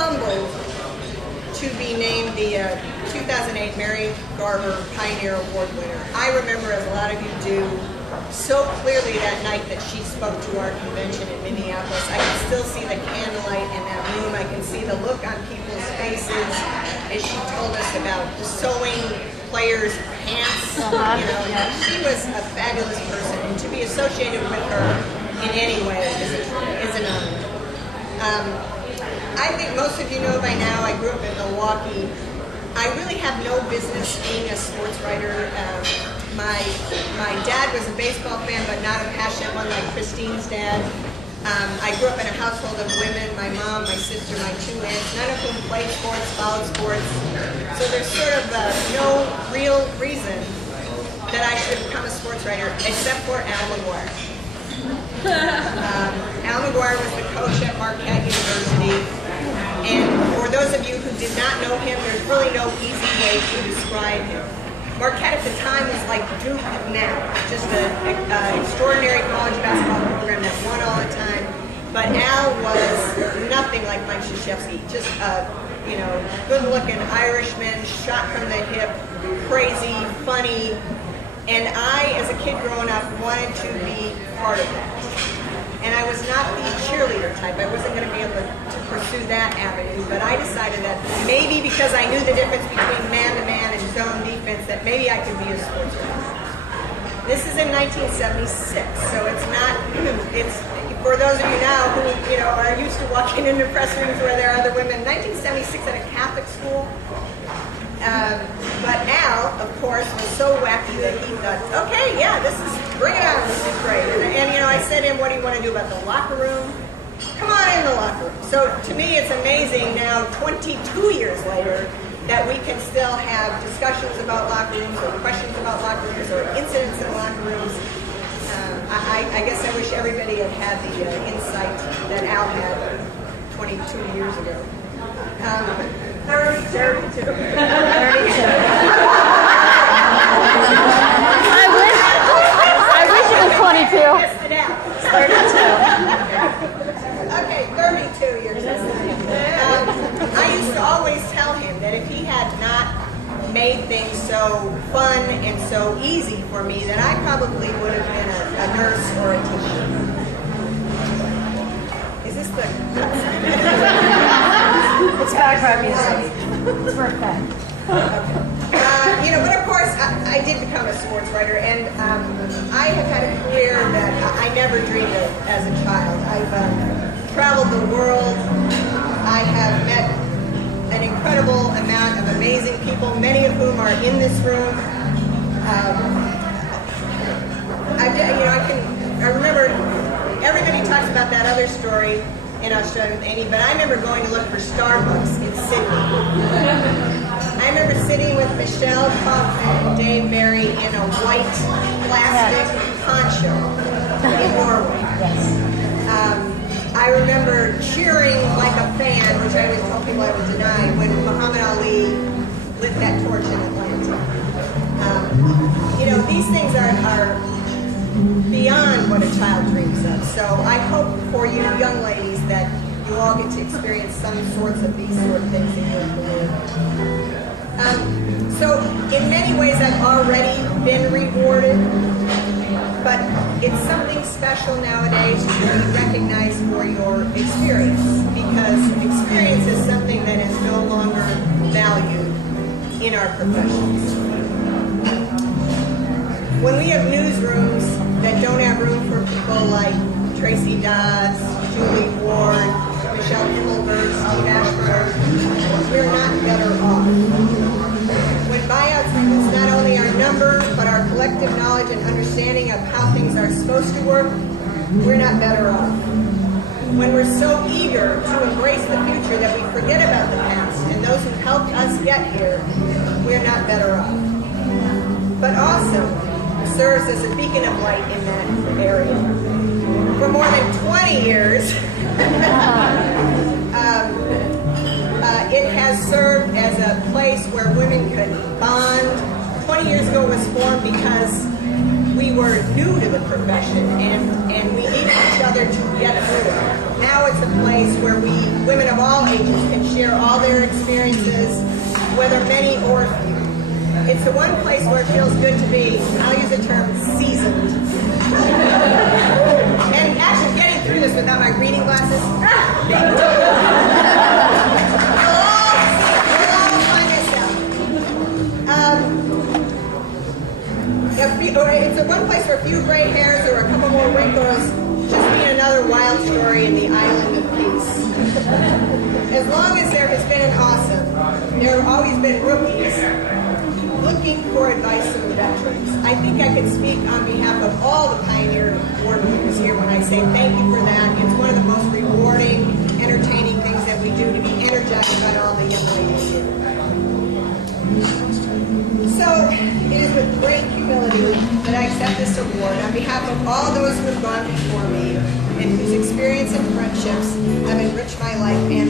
humbled to be named the 2008 Mary Garber Pioneer Award winner. I remember, as a lot of you do, so clearly that night that she spoke to our convention in Minneapolis. I can still see the candlelight in that room. I can see the look on people's faces as she told us about sewing players' pants. She was a fabulous person, and to be associated with her in any way is an honor. I think most of you know by now, I grew up in Milwaukee. I really have no business being a sports writer. My dad was a baseball fan, but not a passionate one like Christine's dad. I grew up in a household of women, my mom, my sister, my two aunts, none of whom played sports, followed sports. So there's sort of no real reason that I should become a sports writer, except for Al McGuire. Al McGuire was the coach at Marquette University. And for those of you who did not know him, there's really no easy way to describe him. Marquette at the time was like Duke now, just an extraordinary college basketball program that won all the time. But Al was nothing like Mike Krzyzewski, just a good-looking Irishman, shot from the hip, crazy, funny. And I, as a kid growing up, wanted to be part of that. And I was not the cheerleader type. I wasn't going to be able to pursue that avenue. But I decided that maybe because I knew the difference between man-to-man and zone defense, that maybe I could be a sports writer. This is in 1976, so it's not, it's, for those of you now who are used to walking into press rooms where there are other women, 1976 at a Catholic school. But Al, of course, was so wacky that he thought, okay, yeah, bring it on, this is great. And I said to him, what do you want to do about the locker room? Come on in the locker room. So to me, it's amazing now, 22 years later, that we can still have discussions about locker rooms or questions about locker rooms or incidents in locker rooms. I guess I wish everybody had had the insight that Al had 22 years ago. 32. I wish it was 22. It's 32. Okay, 32 years old. I used to always tell him that if he had not made things so fun and so easy for me, that I probably would have been a nurse or a teacher. Is this the... It's background music. It's for effect. Okay. But of course, I did become a sports writer, and I have had a career that I never dreamed of as a child. I've traveled the world. I have met an incredible amount of amazing people, many of whom are in this room. I remember everybody talks about that other story in Australia with Amy, but I remember going to look for Starbucks in Sydney. I remember sitting with Michelle Kaufman and Dave Barry in a white plastic poncho in Norway. I remember cheering like a fan, which I always told people I would deny, when Muhammad Ali lit that torch in Atlanta. These things are beyond what a child dreams of. So I hope for you young ladies that you all get to experience some sorts of these sort of things in your career. So in many ways I've already been rewarded, but it's something special nowadays to be recognized for your experience, because experience is something that is no longer valued in our professions. When we have newsrooms that don't have room for people like Tracy Dodds, Julie Ward, Michelle Himmelberg, Steve Ashford, we're not better off. When buyouts lose not only our number, but our collective knowledge and understanding of how things are supposed to work, we're not better off. When we're so eager to embrace the future that we forget about the past and those who helped us get here, we're not better off. But also serves as a beacon of light in that area. For more than 20 years, it has served as a place where women could bond. 20 years ago it was formed because we were new to the profession and we needed each other to get through it. Now know it's a place where women of all ages, can share all their experiences, whether many or few. It's the one place where it feels good to be, I'll use the term, seasoned. And actually getting through this without my reading glasses, you'll all find this out. It's the one place where a few gray hairs or a couple more wrinkles just mean another wild story in the island of peace. As long as there has been an awesome, there have always been rookies looking for advice from veterans. I think I can speak on behalf of all the Pioneer Award winners here when I say thank you for that. It's one of the most rewarding, entertaining things that we do, to be energized by all the young ladies here. So, it is with great humility that I accept this award on behalf of all those who have gone before me and whose experience and friendships have enriched my life and